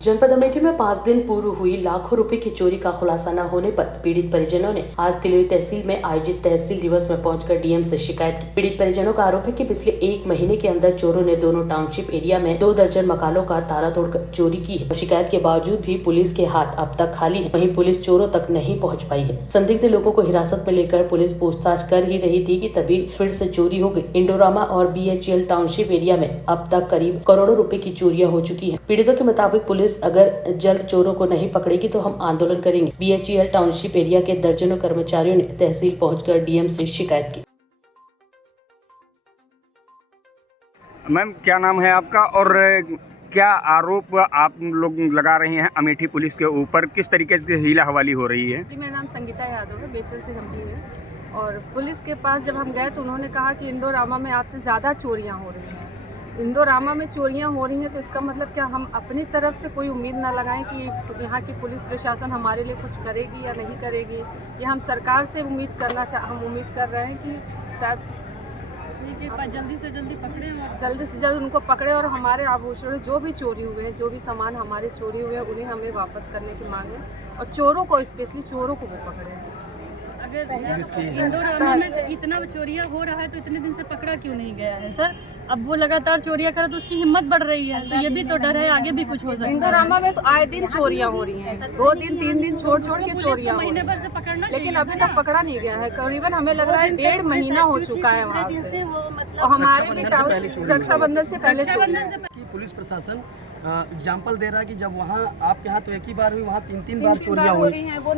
जनपद अमेठी में 5 दिन पूर्व हुई लाखों रुपए की चोरी का खुलासा न होने पर पीड़ित परिजनों ने आज तिलोरी तहसील में आयोजित तहसील दिवस में पहुंचकर डीएम से शिकायत की। पीड़ित परिजनों का आरोप है कि पिछले 1 महीने के अंदर चोरों ने दोनों टाउनशिप एरिया में 2 दर्जन मकानों का ताला तोड़कर चोरी की है। शिकायत के बावजूद भी पुलिस के हाथ अब तक खाली है, वहीं पुलिस चोरों तक नहीं पहुँच पाई है। संदिग्ध लोगों को हिरासत में लेकर पुलिस पूछताछ कर ही रही थी कि तभी फिर से चोरी हो गई। इंडोरामा और BHEL टाउनशिप एरिया में अब तक करीब करोड़ों रुपए की चोरियां हो चुकी हैं। पीड़ितों के मुताबिक पुलिस अगर जल्द चोरों को नहीं पकड़ेगी तो हम आंदोलन करेंगे। BHEL टाउनशिप एरिया के दर्जनों कर्मचारियों ने तहसील पहुंचकर डीएम से शिकायत की। मैम, क्या नाम है आपका और क्या आरोप आप लोग लगा रहे हैं अमेठी पुलिस के ऊपर, किस तरीके से हीला हवाली हो रही है? जी, मेरा नाम संगीता यादव है, बेचल से हम भी हैं। और पुलिस के पास जब हम गए तो उन्होंने कहा कि इंडोरामा में आपसे ज़्यादा चोरियां हो रही हैं। इंडोरामा में चोरियां हो रही हैं तो इसका मतलब क्या हम अपनी तरफ से कोई उम्मीद ना लगाएं कि यहाँ की पुलिस प्रशासन हमारे लिए कुछ करेगी या नहीं करेगी। या हम सरकार से हम उम्मीद कर रहे हैं कि शायद जल्दी से जल्दी पकड़े और जल्दी से जल्द उनको पकड़े और हमारे आभूषण जो भी चोरी हुए हैं, जो भी सामान हमारे चोरी हुए हैं, उन्हें हमें वापस करने की मांग है। और चोरों को, स्पेशली चोरों को वो पकड़े। अगर इंडोरामा में इतना चोरियां हो रहा है तो इतने दिन से पकड़ा क्यों नहीं गया है सर? अब वो लगातार चोरियां करे तो उसकी हिम्मत बढ़ रही है, तो ये भी तो डर है आगे भी कुछ हो सकता है। इंडोरामा में तो आए दिन चोरियां हो रही हैं, 2 दिन 3 दिन छोड़ के चोरियां हो महीने रही भर से पकड़ना हैं। लेकिन अभी तक पकड़ा नहीं गया है। करीबन हमें लग रहा है 1.5 महीना हो चुका है वहाँ से। और हमारे भी रक्षाबंधन से पहले पुलिस प्रशासन एग्जाम्पल दे रहा है कि जब वहाँ आपके यहाँ तो एक ही बार हुई, वहाँ 3 बार चोरियाँ हुई,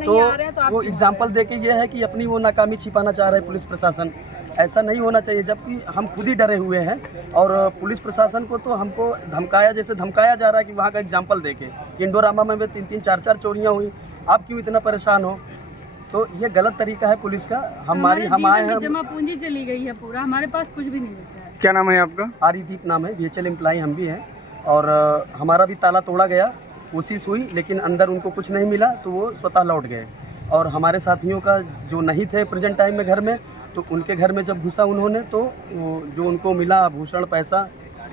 तो वो एग्जाम्पल दे के ये है कि अपनी वो नाकामी छिपाना चाह रहे हैं पुलिस प्रशासन। ऐसा नहीं होना चाहिए, जबकि हम खुद ही डरे हुए हैं। और पुलिस प्रशासन को तो हमको धमकाया जा रहा है कि वहाँ का एग्जाम्पल दे के इंडोरामा में 3-3 4-4 चोरियाँ हुई, आप क्यों इतना परेशान हो? तो ये गलत तरीका है पुलिस का। हम आए हैं, जमा पूंजी चली गई है पूरा, हमारे पास कुछ भी नहीं बचा है। क्या नाम है आपका? आरिदीप नाम है, BHEL एम्प्लॉई हम भी हैं। और हमारा भी ताला तोड़ा गया, कोशिश हुई, लेकिन अंदर उनको कुछ नहीं मिला तो वो स्वतः लौट गए। और हमारे साथियों का जो नहीं थे प्रेजेंट टाइम में घर में, तो उनके घर में जब घुसा उन्होंने तो जो उनको मिला आभूषण पैसा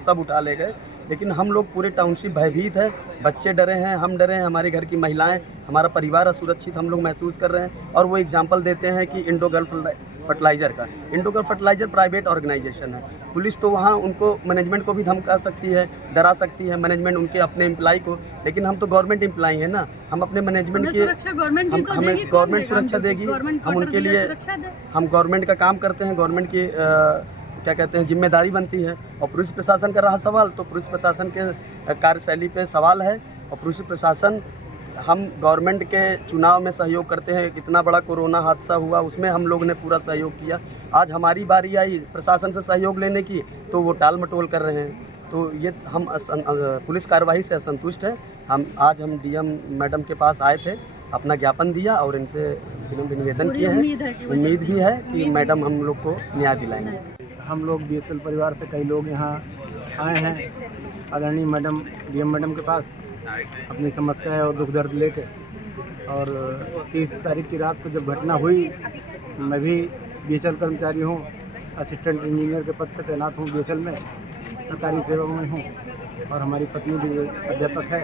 सब उठा ले गए। लेकिन हम लोग पूरे टाउनशिप भयभीत है, बच्चे डरे हैं, हम डरे हैं, हमारे घर की महिलाएं, हमारा परिवार असुरक्षित हम लोग महसूस कर रहे हैं। और वो एग्जाम्पल देते हैं कि इंडोगल्फ फर्टिलाइज़र का, इंडोगल्फ फर्टिलाइज़र प्राइवेट ऑर्गेनाइजेशन है। पुलिस तो वहाँ उनको मैनेजमेंट को भी धमका सकती है, डरा सकती है मैनेजमेंट उनके अपने एम्प्लॉई को, लेकिन हम तो गवर्नमेंट एम्प्लॉई हैं ना। हम अपने मैनेजमेंट की हमें गवर्नमेंट सुरक्षा देगी, हम उनके लिए हम गवर्नमेंट का काम करते हैं, गवर्नमेंट की क्या कहते हैं जिम्मेदारी बनती है। और पुलिस प्रशासन का रहा सवाल, तो पुलिस प्रशासन के कार्यशैली पे सवाल है। और पुलिस प्रशासन, हम गवर्नमेंट के चुनाव में सहयोग करते हैं। इतना बड़ा कोरोना हादसा हुआ, उसमें हम लोग ने पूरा सहयोग किया। आज हमारी बारी आई प्रशासन से सहयोग लेने की, तो वो टाल मटोल कर रहे हैं। तो ये हम पुलिस कार्रवाई से असंतुष्ट हैं। आज हम DM मैडम के पास आए थे, अपना ज्ञापन दिया और इनसे निवेदन किए हैं। उम्मीद भी है कि मैडम हम लोग को न्याय दिलाएंगे। हम लोग BHEL परिवार से कई लोग यहाँ आए हैं आदरणीय मैडम DM मैडम के पास अपनी समस्या और दुख दर्द लेके। और 30 तारीख की रात को जब घटना हुई, मैं भी BHEL कर्मचारी हूँ, असिस्टेंट इंजीनियर के पद पर तैनात हूँ BHEL में, सरकारी सेवा में हूँ। और हमारी पत्नी भी अध्यापक है,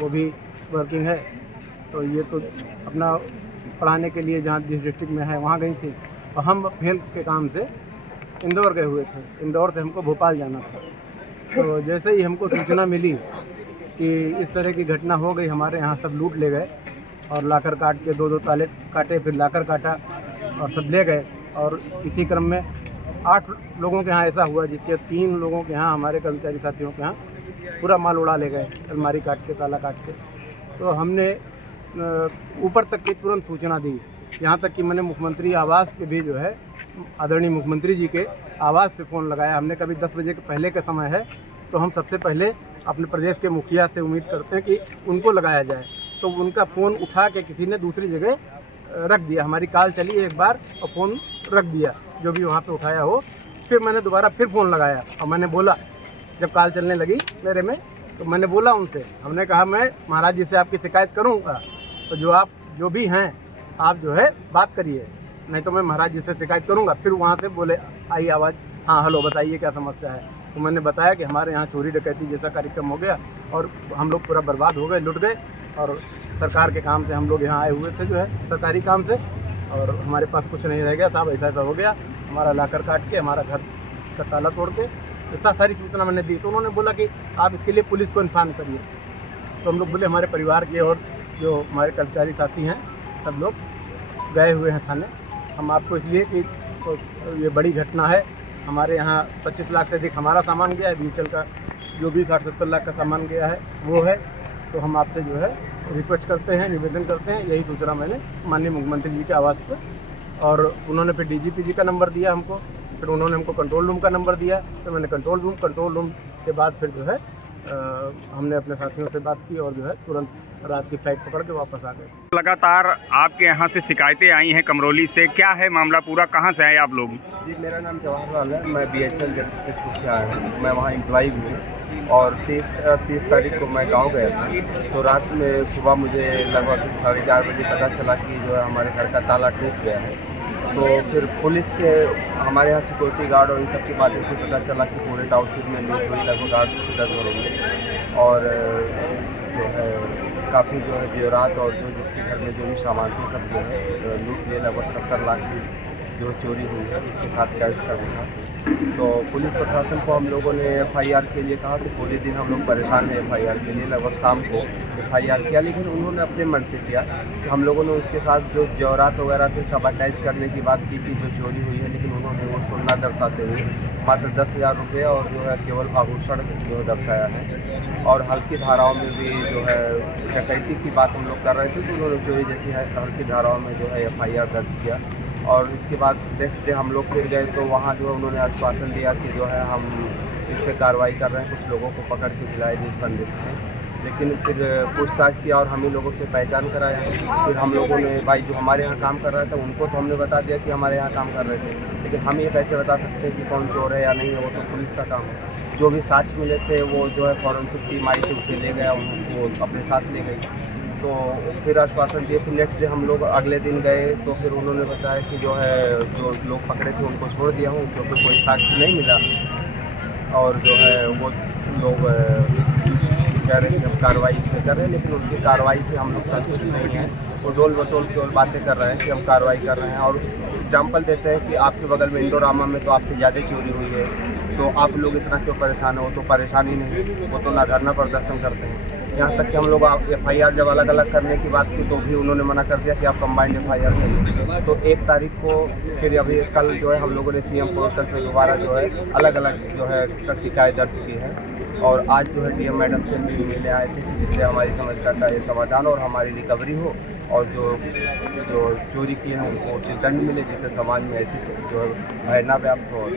वो भी वर्किंग है। तो ये तो अपना पढ़ाने के लिए जहाँ जिस डिस्ट्रिक्ट में है वहाँ गई थी। और हम हेल्थ के काम से इंदौर गए हुए थे, इंदौर से हमको भोपाल जाना था। तो जैसे ही हमको सूचना मिली कि इस तरह की घटना हो गई, हमारे यहाँ सब लूट ले गए और लाकर काट के 2-2 ताले काटे, फिर लाकर काटा और सब ले गए। और इसी क्रम में 8 लोगों के यहाँ ऐसा हुआ जिसके 3 लोगों के यहाँ, हमारे कर्मचारी साथियों के यहाँ पूरा माल उड़ा ले गए, अलमारी काट के, ताला काट के। तो हमने ऊपर तक की तुरंत सूचना दी, यहाँ तक कि मैंने मुख्यमंत्री आवास पे भी जो है आदरणीय मुख्यमंत्री जी के आवास पे फ़ोन लगाया। हमने कभी 10 बजे के पहले का समय है, तो हम सबसे पहले अपने प्रदेश के मुखिया से उम्मीद करते हैं कि उनको लगाया जाए। तो उनका फ़ोन उठा के किसी ने दूसरी जगह रख दिया। हमारी कॉल चली एक बार और फ़ोन रख दिया, जो भी वहाँ पे उठाया हो। फिर मैंने दोबारा फ़ोन लगाया और मैंने बोला, जब कॉल चलने लगी मेरे में, तो मैंने बोला उनसे, हमने कहा मैं महाराज जी से आपकी शिकायत करूँगा, तो जो भी हैं आप जो है बात करिए, नहीं तो मैं महाराज जी से शिकायत करूँगा। फिर वहाँ से बोले आई आवाज़, हाँ हेलो बताइए क्या समस्या है। तो मैंने बताया कि हमारे यहाँ चोरी डकैती जैसा कार्यक्रम हो गया और हम लोग पूरा बर्बाद हो गए, लुट गए, और सरकार के काम से हम लोग यहाँ आए हुए थे, जो है सरकारी काम से, और हमारे पास कुछ नहीं रह गया साहब, ऐसा हो गया, हमारा लाकर काट के, हमारा घर का ताला तोड़ के, ऐसा सारी सूचना मैंने दी। तो उन्होंने बोला कि आप इसके लिए पुलिस को इन्फॉर्म करिए। तो हम लोग बोले हमारे परिवार के और जो हमारे कर्मचारी साथी हैं सब लोग गए हुए हैं थाने। हम आपको इसलिए कि तो ये बड़ी घटना है, हमारे यहाँ 25 लाख से अधिक हमारा सामान गया है, बीएचएल का जो भी 60-70 लाख का सामान गया है वो है। तो हम आपसे जो है रिक्वेस्ट करते हैं, निवेदन करते हैं, यही सूचना मैंने माननीय मुख्यमंत्री जी के आवास पर, और उन्होंने फिर डीजीपी जी का नंबर दिया हमको, फिर उन्होंने हमको कंट्रोल रूम का नंबर दिया, फिर मैंने कंट्रोल रूम के बाद फिर जो है हमने अपने साथियों से बात की और जो है तुरंत रात की फ्लाइट पकड़ के वापस आ गए। लगातार आपके यहाँ से शिकायतें आई हैं कमरौली से, क्या है मामला पूरा, कहाँ से आए आप लोग? जी, मेरा नाम जवाहरलाल है, मैं BHL से आया हूँ, मैं वहाँ एम्प्लॉई भी हूँ, और 30 तारीख को मैं गांव गया था। तो रात में सुबह मुझे लगभग 4:30 बजे पता चला कि जो है हमारे घर का ताला टूट गया है। तो फिर पुलिस के हमारे यहाँ सिक्योरिटी गार्ड और इन सब के माध्यम से पता चला कि पूरे टाउनशिप में लूट हुई लगभग 8 से 10 घरों में, और जो है काफ़ी जो है जेवरात और जो जिसके घर में जो भी सामान थे सब जो है लूट लिए, लगभग 70 लाख की जो चोरी हुई है उसके साथ कैश का भी था। तो पुलिस प्रशासन को हम लोगों ने FIR के लिए कहा, तो पूरे दिन हम लोग परेशान हैं FIR के लिए। लगभग शाम को FIR किया, लेकिन उन्होंने अपने मन से किया कि हम लोगों ने उसके साथ जो जेवरात वगैरह थे सब अटैच करने की बात की थी जो चोरी हुई है, लेकिन उन्होंने वो सुनना दर्शाते हुए मात्र 10,000 रुपये और जो है केवल आभूषण जो है दर्शाया है। और हल्की धाराओं में भी जो है डकैती की बात हम लोग कर रहे थे, तो उन्होंने चोरी जैसी है हल्की धाराओं में जो है FIR दर्ज किया। और इसके बाद नेक्स्ट डे हम लोग फिर गए, तो वहाँ जो उन्होंने आश्वासन दिया कि जो है हम इस पर कार्रवाई कर रहे हैं, कुछ लोगों को पकड़ के दिलाए जो संदिग्ध हैं। लेकिन फिर पूछताछ किया और हम ही लोगों से पहचान कराया। फिर हम लोगों ने भाई जो हमारे यहाँ काम कर रहा था उनको तो हमने बता दिया कि हमारे यहाँ काम कर रहे थे, लेकिन हम ये कैसे बता सकते हैं कि कौन चोर है या नहीं है, वो तो पुलिस का काम है। जो भी साक्ष्य मिले थे वो जो है फॉरेंसिक टीम आई थी उसे ले गया, उनको अपने साथ ले गई। तो फिर आश्वासन दिए। फिर नेक्स्ट डे हम लोग अगले दिन गए, तो फिर उन्होंने बताया कि जो है जो लोग पकड़े थे उनको छोड़ दिया हूँ क्योंकि कोई साक्ष्य नहीं मिला, और जो है वो लोग कह रहे हैं कि हम कार्रवाई इस पर कर रहे हैं, लेकिन उनकी कार्रवाई से हम लोग संतुष्ट नहीं हैं। वो डोल बटोल केवल बातें कर रहे हैं कि हम कार्रवाई कर रहे हैं, और एग्जाम्पल देते हैं कि आपके बगल में इंडोरामा में तो आपसे ज़्यादा चोरी हुई है, तो आप लोग इतना क्यों परेशान हो? वो तो परेशानी नहीं है, वो तो ना धरना प्रदर्शन करते हैं। यहाँ तक कि हम लोग FIR जब अलग अलग करने की बात की तो भी उन्होंने मना कर दिया कि आप कंबाइंड FIR करिए। तो 1 तारीख को फिर अभी कल जो है हम लोगों ने CM पोर्टल पर दोबारा जो है अलग अलग जो है शिकायत दर्ज की है, और आज जो है DM मैडम से मिलने आए थे जिससे हमारी समस्या का ये समाधान और हमारी रिकवरी हो, और जो चोरी की है उनको उचित दंड मिले, जिससे समाज में ऐसी जो है भय ना व्याप्त हो।